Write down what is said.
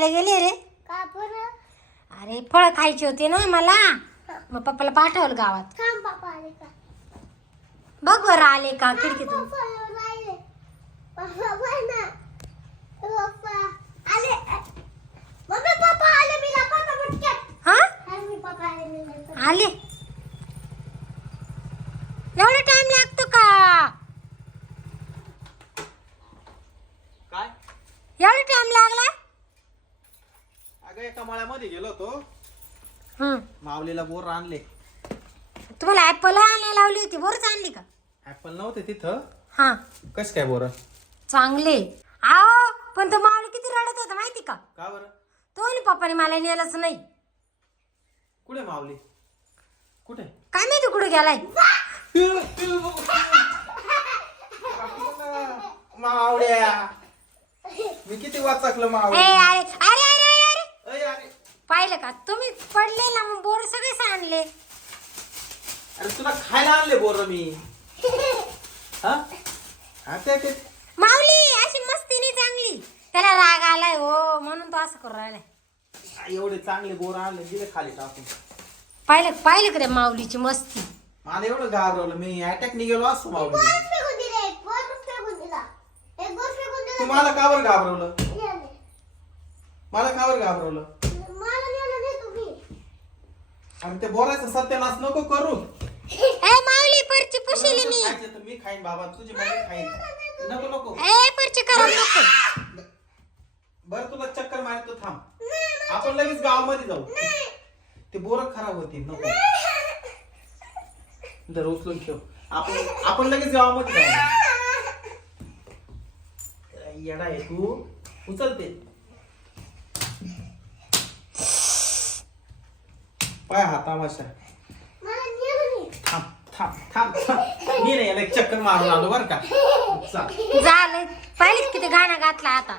खायला गेली रे. अरे फळ खायची होते ना मला. मग पप्पाला पाठवलं गावात. बघ बरं आले का खिडकीतून. आले. मम्मी एका मळ्यामध्ये गेलो होतो. हम्म माऊलीला बोर आणले. तुम्हाला ऍपल आणायला लावली होती बरंच आणली का? ऍपल नव्हते तिथं. हा. कस काय बोर? चांगले. आहो पण तो मावळ किती रडत होता माहिती का? का बरं? तो आणि पप्पाने मला नेलंच नाही. कुठे माऊली? कुठे? काय माहिती कुठे गेलाय? मावड्या मी किती वाचकलं ए मावळी अरे पाहिलं का? तुम्ही पडले ना मग बोर सगळेच आणले. अरे तुला खायला आणले बोर मी. हा? हा, ते ते. माऊली अशी मस्ती नाही चांगली. त्याला राग आलाय हो म्हणून तो असं करू राहिलाय. एवढे चांगले बोर आणले दिले खाली टाकून. पाहिलं पाहिलं का त्या माऊलीची मस्ती? मला एवढं घाबरवलं मी अटॅक निघालो असतो माऊली. बोर्ड फेकून दिले एक बोर्ड फेकून दिला. एक बोर्ड फेकून तू दिला मला का बरं घाबरवलं. मला का बरं घाबरवलं मला नेलं नाही तुम्ही आणि ते बोरायचं सत्यानाश नको करू. ए माऊली परची पुशिली मी. खायचं तर मी खाईन बाबा तुझी मम्मी खाईन. नको नको. ए परची करा नको. बरं तुला चक्कर मारतो थांब. आपण लगेच गावामध्ये जाऊ. ते बोर खराब होतील नको. जर उचलून ठेव. आपण आपण लगेच गावामध्ये जाऊ. येडा आहे तू. उचलते पाय हा तमाशा. थांब थांब थांब थांब. मी नाही याला एक चक्कर मारून आलो बरं का. चल. झालं. पाहिलं किती गाणं घातला आता.